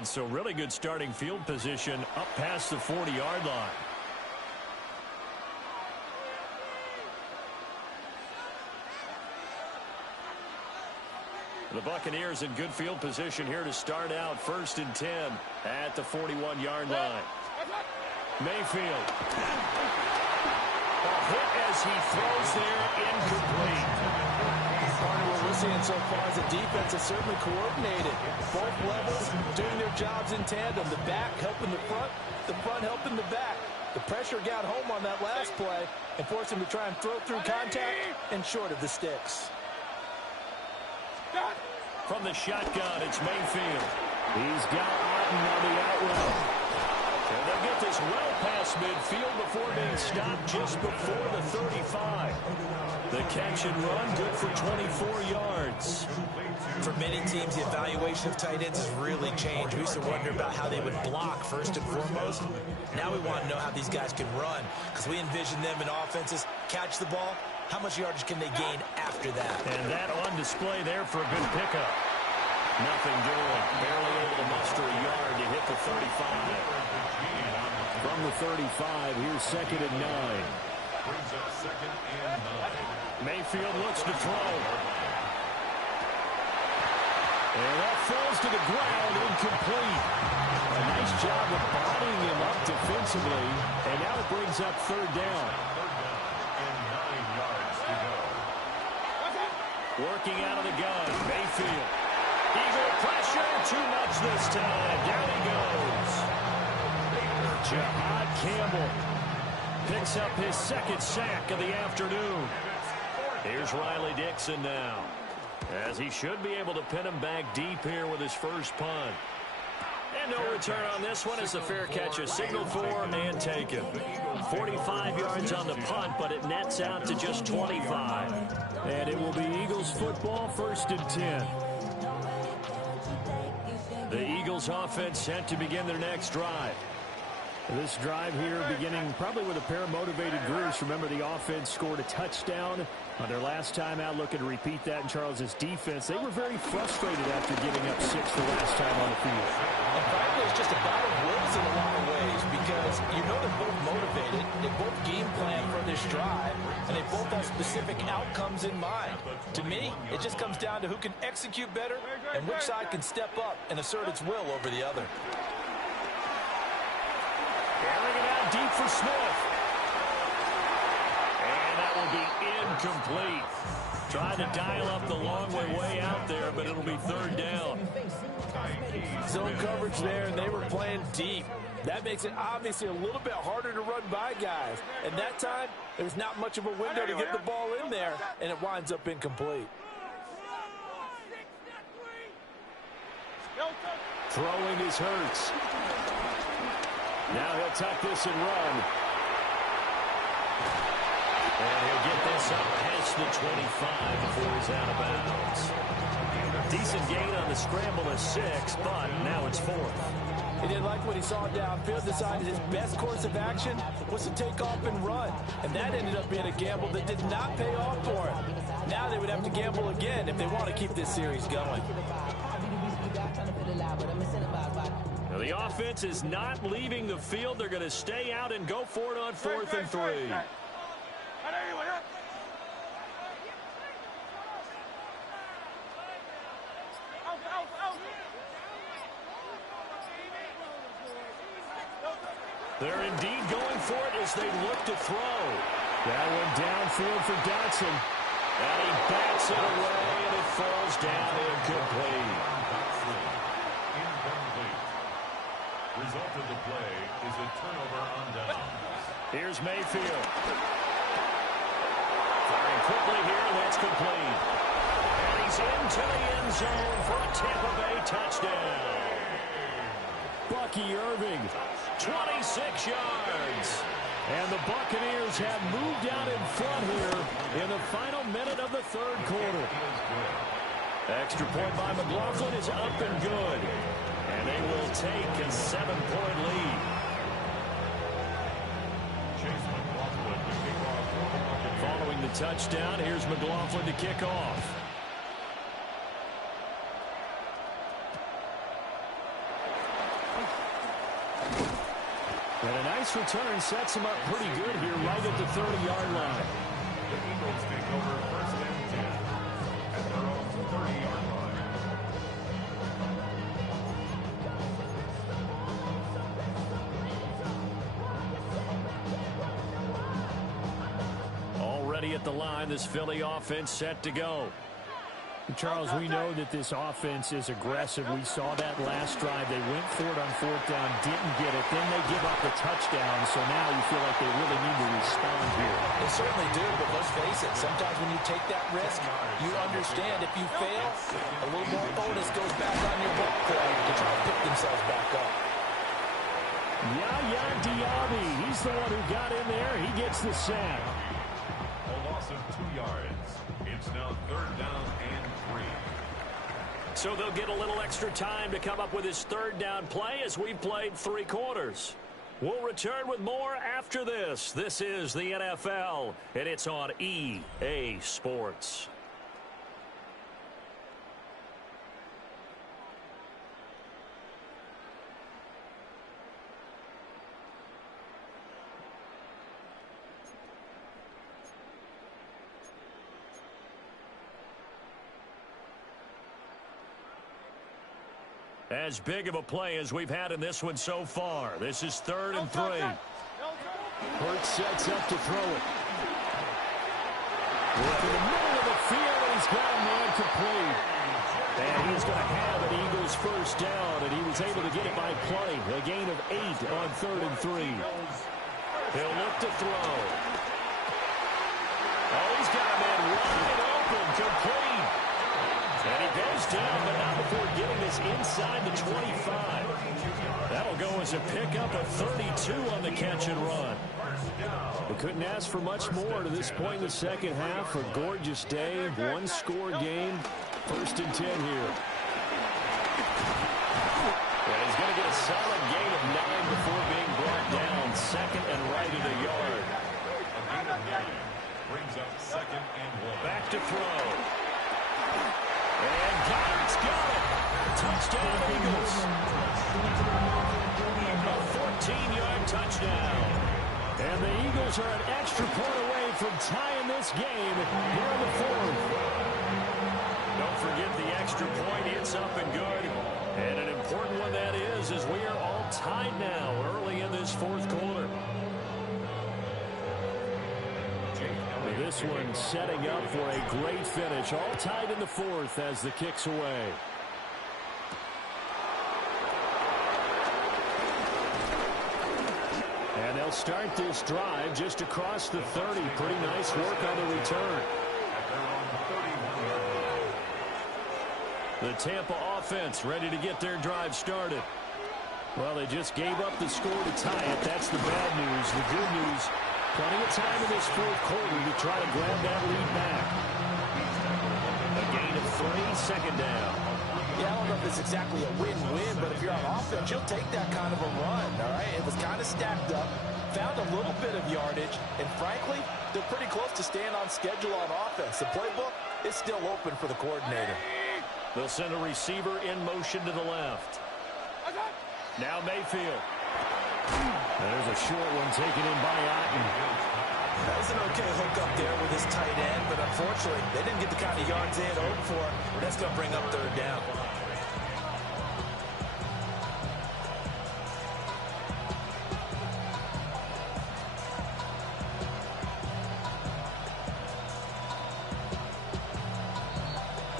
down, so really good starting field position up past the 40-yard line. The Buccaneers in good field position here to start out 1st and 10 at the 41-yard line. Mayfield. A hit as he throws there, incomplete. Partner, what we're seeing so far is the defense is certainly coordinated. Both levels doing their jobs in tandem. The back helping the front helping the back. The pressure got home on that last play and forced him to try and throw through contact and short of the sticks. From the shotgun, it's Mayfield. He's got Otten on the out route. And they'll get this well past midfield before being stopped just before the 35. The catch and run, good for 24 yards. For many teams, the evaluation of tight ends has really changed. We used to wonder about how they would block first and foremost. Now we want to know how these guys can run, because we envision them in offenses catch the ball. How much yardage can they gain after that? And that on display there for a good pickup. Nothing doing. Barely able to muster a yard to hit the 35. From the 35, here's 2nd and 9. Mayfield looks to throw. And that falls to the ground, incomplete. A nice job of bodying him up defensively. And now it brings up 3rd down. Working out of the gun, Mayfield. Eagle pressure, too much this time. Down he goes. Jahad Campbell picks up his 2nd sack of the afternoon. Here's Riley Dixon now, as he should be able to pin him back deep here with his first punt. And no return on this one as the fair catch is signaled for and taken. 45 yards on the punt, but it nets out to just 25. And it will be Eagles football, 1st and 10. The Eagles offense set to begin their next drive. This drive here beginning probably with a pair of motivated groups. Remember, the offense scored a touchdown on their last time out. Looking to repeat that in Charles's defense. They were very frustrated after giving up 6 the last time on the field. And frankly, it's just a battle of wills in a lot of ways, because you know they're both motivated. They both game plan for this drive, and they both have specific outcomes in mind. To me, it just comes down to who can execute better and which side can step up and assert its will over the other. Carrying it out deep for Smith. And that will be incomplete. Trying to dial up the long way out there, but it'll be 3rd down. Zone coverage there, and they were playing deep. That makes it obviously a little bit harder to run by guys. And that time, there's not much of a window to get the ball in there, and it winds up incomplete. Throwing is Hurts. Now he'll tuck this and run. And he'll get this up past the 25 before he's out of bounds. Decent gain on the scramble of 6, but now it's 4th. He didn't like what he saw downfield, decided his best course of action was to take off and run. And that ended up being a gamble that did not pay off for him. Now they would have to gamble again if they want to keep this series going. Now the offense is not leaving the field. They're going to stay out and go for it on 4th and 3. They're indeed going for it as they look to throw. That one downfield for Dotson. And he bats it away, and it falls down incomplete. Result of the play is a turnover on down. Here's Mayfield. Firing quickly here, and that's complete. And he's into the end zone for a Tampa Bay touchdown. Bucky Irving, 26 yards. And the Buccaneers have moved out in front here in the final minute of the 3rd quarter. Extra point by McLaughlin is up and good. And they will take a 7-point lead. Following the touchdown, here's McLaughlin to kick off. And a nice return sets him up pretty good here right at the 30-yard line. The Eagles take over first and 10 at their own 30-yard line. Already at the line, this Philly offense set to go. Charles, we know that this offense is aggressive. We saw that last drive. They went for it on fourth down, didn't get it. Then they give up the touchdown. So now you feel like they really need to respond here. They certainly do, but let's face it. Sometimes when you take that risk, you understand if you fail, a little more onus goes back on your ball club to try to pick themselves back up. Yaya Diaby, he's the one who got in there. He gets the sack. A loss of 2 yards. It's now third down and 3. So they'll get a little extra time to come up with his third down play as we've played 3 quarters. We'll return with more after this. This is the NFL, and it's on EA Sports. As big of a play as we've had in this one so far. This is 3rd and 3. Hurts sets up to throw it. Look in the middle of the field, and he's got a man complete. And he's going to have an Eagles first down, and he was able to get it by play. A gain of 8 on 3rd and 3. He'll look to throw. Oh, he's got a man wide open, complete. And he goes down, but not before getting this inside the 25. That'll go as a pickup of 32 on the catch and run. We couldn't ask for much more to this point in the second half. A gorgeous day, 1-score game. 1st and 10 here. And he's going to get a solid gain of 9 before being brought down. 2nd and right at a yard. A gain of 9 brings up 2nd and 1. Back to throw. And Goddard's got it. Touchdown, Eagles. A 14-yard touchdown. And the Eagles are an extra point away from tying this game here in the 4th. Don't forget the extra point. It's up and good. And an important one that is, as we are all tied now early in this 4th quarter. This one setting up for a great finish. All tied in the 4th as the kick's away. And they'll start this drive just across the 30. Pretty nice work on the return. The Tampa offense ready to get their drive started. Well, they just gave up the score to tie it. That's the bad news. The good news, plenty of time in this 4th quarter to try to grab that lead back. A gain of 3, 2nd down. Yeah, I don't know if it's exactly a win-win, but if you're on offense, you'll take that kind of a run, all right? It was kind of stacked up, found a little bit of yardage, and frankly, they're pretty close to staying on schedule on offense. The playbook is still open for the coordinator. They'll send a receiver in motion to the left. Now Mayfield. There's a short one taken in by Otten. That was an okay hook up there with his tight end, but unfortunately, they didn't get the kind of yards they had hoped for. That's going to bring up 3rd down.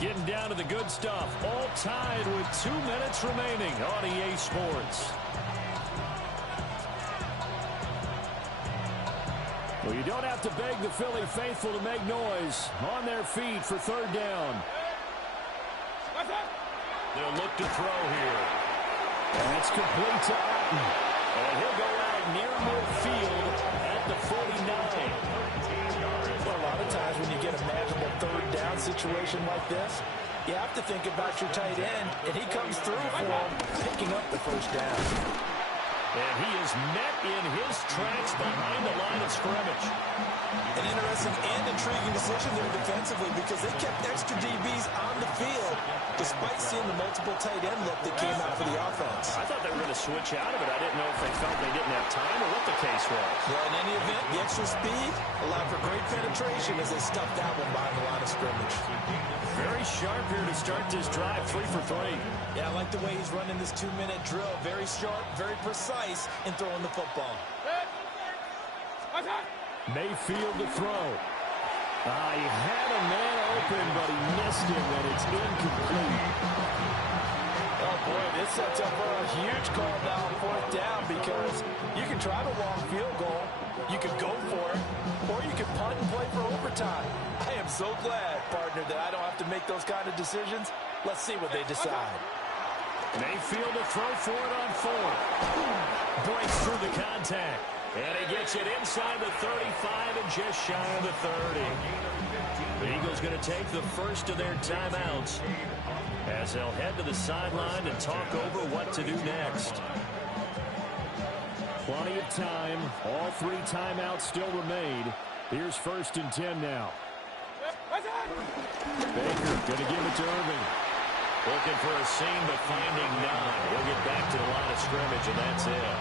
Getting down to the good stuff. All tied with 2 minutes remaining on EA Sports. Well, you don't have to beg the Philly faithful to make noise. On their feet for 3rd down. They'll look to throw here. And it's complete to Otten. And he'll go out near midfield at the 49. Well, a lot of times when you get a manageable 3rd down situation like this, you have to think about your tight end, and he comes through for him, picking up the 1st down. And he is met in his tracks behind the line of scrimmage. An interesting and intriguing decision there defensively because they kept extra DBs on the field despite seeing the multiple tight end look that came out for the offense. I thought they were going to switch out of it. I didn't know if they felt they didn't have time or what the case was. Well, in any event, the extra speed allowed for great penetration as they stuffed that one behind the line of scrimmage. Very sharp here to start this drive, 3 for 3. Yeah, I like the way he's running this 2-minute drill. Very sharp, very precise in throwing the football. Mayfield to throw. He had a man open, but he missed him, and it's incomplete. Oh, boy, this sets up for a huge call down 4th down because you can try the long field goal, you could go for it, or you could punt and play for overtime. I am so glad, partner, that I don't have to make those kind of decisions. Let's see what they decide. Mayfield to throw for it on 4. Breaks through the contact. And he gets it inside the 35 and just shy of the 30. The Eagles going to take the first of their timeouts as they'll head to the sideline and talk over what to do next. Plenty of time. All 3 timeouts still remain. Here's 1st and 10 now. Baker going to give it to Irving. Looking for a seam, but finding none. He'll get back to the line of scrimmage, and that's it.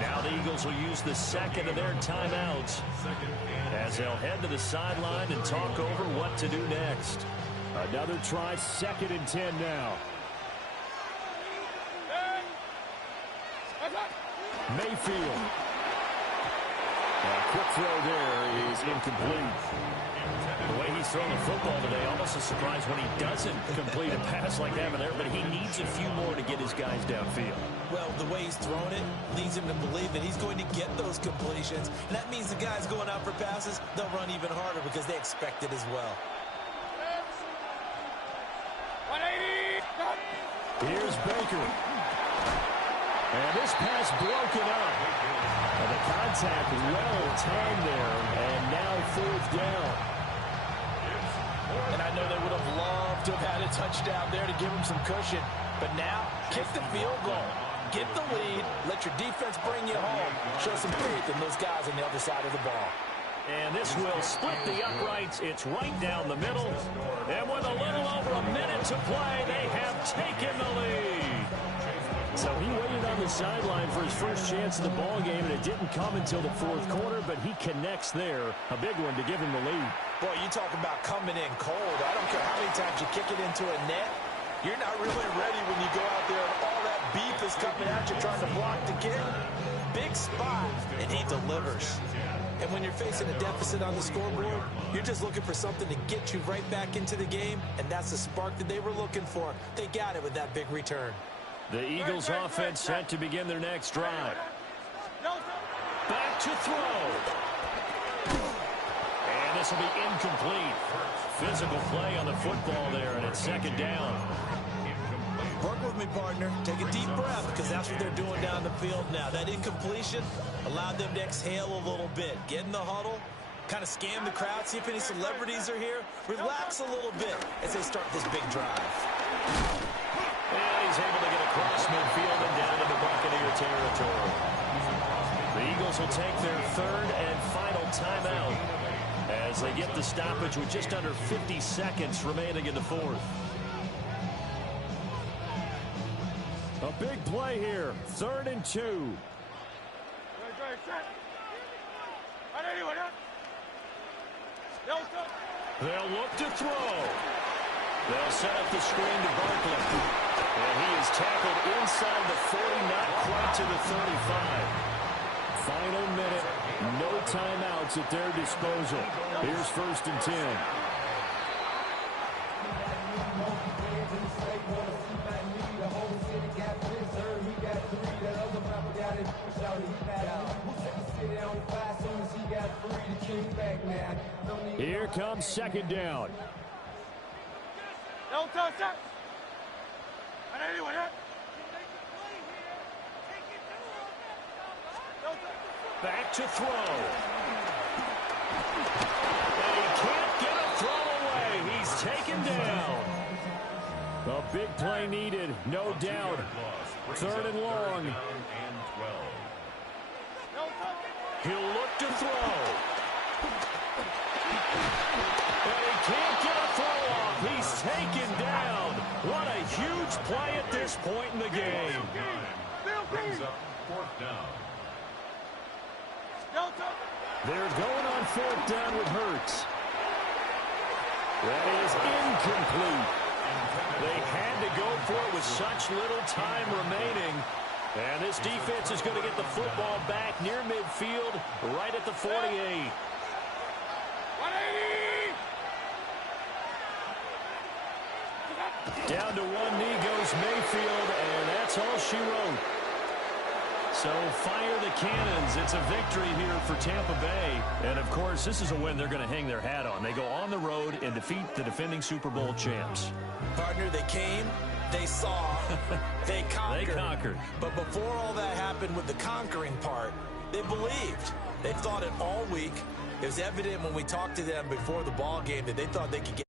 Now the Eagles will use the second of their timeouts as they'll head to the sideline and talk over what to do next. Another try, 2nd and 10 now. Mayfield. A quick throw there is incomplete. The way he's throwing the football today, almost a surprise when he doesn't complete a pass like that there, but he needs a few more to get his guys downfield. Well, the way he's thrown it leads him to believe that he's going to get those completions. And that means the guys going out for passes, they'll run even harder because they expect it as well. Here's Baker. And this pass broken up. And the contact well timed there, and now 4th down. And I know they would have loved to have had a touchdown there to give them some cushion. But now, kick the field goal. Get the lead. Let your defense bring you home. Show some faith in those guys on the other side of the ball. And this will split the uprights. It's right down the middle. And with a little over a minute to play, they have taken the lead. So he waited on the sideline for his first chance of the ball game, and it didn't come until the 4th quarter, but he connects there. A big one to give him the lead. Boy, you talk about coming in cold. I don't care how many times you kick it into a net. You're not really ready when you go out there and all that beef is coming at you trying to block the kick. Big spot, and he delivers. And when you're facing a deficit on the scoreboard, you're just looking for something to get you right back into the game, and that's the spark that they were looking for. They got it with that big return. The Eagles offense set to begin their next drive. Back to throw. And this will be incomplete. Physical play on the football there, and it's 2nd down. Work with me, partner. Take a deep breath, because that's what they're doing down the field now. That incompletion allowed them to exhale a little bit. Get in the huddle, kind of scan the crowd, see if any celebrities are here. Relax a little bit as they start this big drive. And he's able to get across midfield and down into Buccaneer territory. The Eagles will take their 3rd and final timeout as they get the stoppage with just under 50 seconds remaining in the 4th. A big play here. 3rd and 2. They'll look to throw. They'll set up the screen to Barkley. And he is tackled inside the 40, not quite to the 35. Final minute. No timeouts at their disposal. Here's 1st and 10. Here comes 2nd down. Back to throw. And he can't get a throw away. He's taken down. A big play needed, no doubt. 3rd and long. He'll look to throw. And he can't get a throw off. He's taken down. What a huge play at this point in the game. Brings up 4th down. They're going on 4th down with Hurts. That is incomplete. They had to go for it with such little time remaining. And this defense is going to get the football back near midfield, right at the 48. Down to one knee goes Mayfield, and that's all she wrote. So fire the cannons. It's a victory here for Tampa Bay. And, of course, this is a win they're going to hang their hat on. They go on the road and defeat the defending Super Bowl champs. Partner, they came, they saw, they conquered. They conquered. But before all that happened with the conquering part, they believed. They thought it all week. It was evident when we talked to them before the ball game that they thought they could get